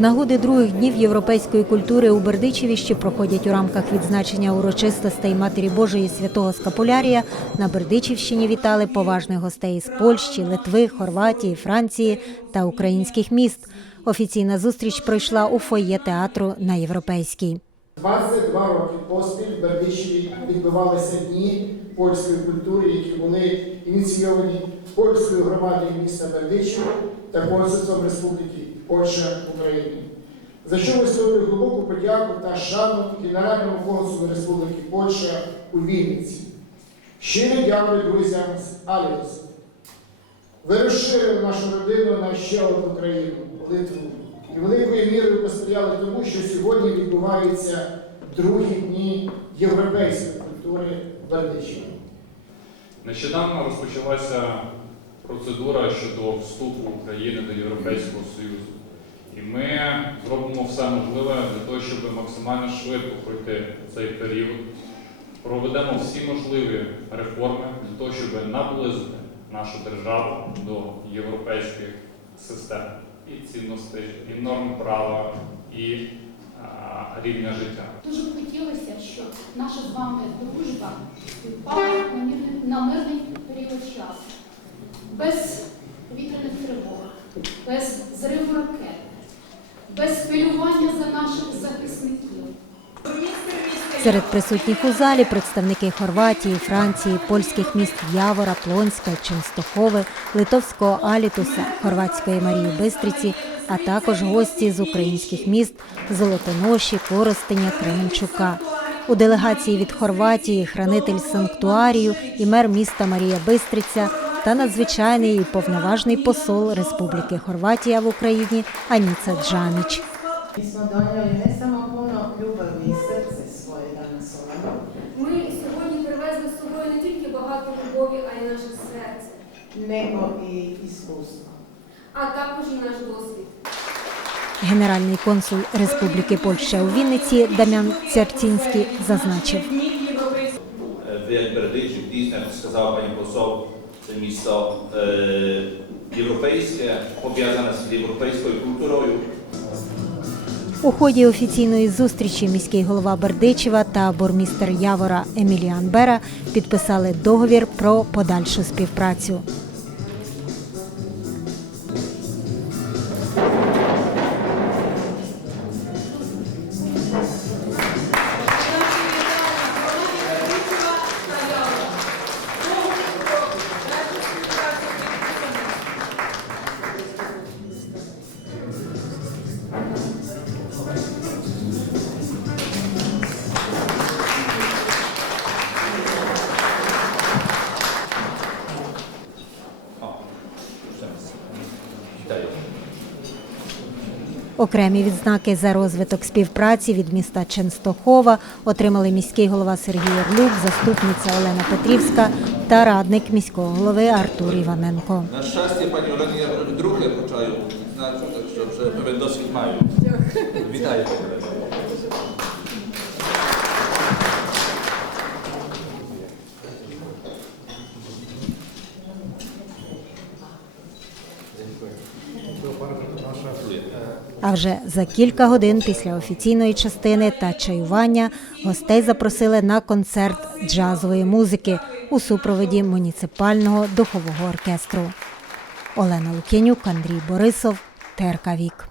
нагоди других днів європейської культури у Бердичеві, що проходять у рамках відзначення урочистостей Матері Божої святого Скапулярія, на Бердичівщині вітали поважних гостей із Польщі, Литви, Хорватії, Франції та українських міст. Офіційна зустріч пройшла у фоє театру на європейській. 22 роки поспіль в Бердичеві відбувалися дні польської культури, які були ініційовані польською громадою міста Бердичів та консульством Республіки Польща в Україні. За що висловлюю глибоку подяку та шану Генеральному консулу Республіки Польща у Вінниці. Щиро дякую друзям з Аліусу. Ви розширили нашу родину на ще одну країну Литву. І великою мірою посприяли тому, що сьогодні відбуваються другі дні європейської культури в. Нещодавно розпочалася процедура щодо вступу України до Європейського Союзу. І ми зробимо все можливе для того, щоб максимально швидко пройти цей період. Проведемо всі можливі реформи для того, щоб наблизити нашу державу до європейських систем і цінностей, і норм права, і а, рівня життя. Дуже б хотілося, щоб наша з вами дружба впала на мирний, період часу. Без повітряних тривог, без зриву ракет, без хвилювання за наших захисників. Серед присутніх у залі представники Хорватії, Франції, польських міст Явора, Плонська, Ченстохови, Литовського Алітуса, Хорватської Марії Бистриці, а також гості з українських міст Золотоноші, Коростеня, Кременчука. У делегації від Хорватії хранитель санктуарію і мер міста Марія Бистриця та надзвичайний і повноважний посол Республіки Хорватія в Україні Аніца Джаміч. Любові, а й наше серце, nego i iskustvo. а також і наш досвід. Генеральний консул Республіки Польща у Вінниці Дам'ян Цярцінський зазначив. Jak Berdyczy, Disney, jak wskazała Pani poseł, to miasto e, europejskie, powiązane z європейською культурою. У ході офіційної зустрічі міський голова Бердичева та бурмістер Явора Еміліан Бера підписали договір про подальшу співпрацю. Окремі відзнаки за розвиток співпраці від міста Ченстохова отримали міський голова Сергій Орлюк, заступниця Олена Петрівська та радник міського голови Артур Іваненко. Na szczęście Pani Olenie ja drugie poczają, znaczy, że, że pewien dosyć mają. Witaję Pani Olenie. А вже за кілька годин після офіційної частини та чаювання гостей запросили на концерт джазової музики у супроводі муніципального духового оркестру. Олена Лукінюк, Андрій Борисов, ТРК Вік.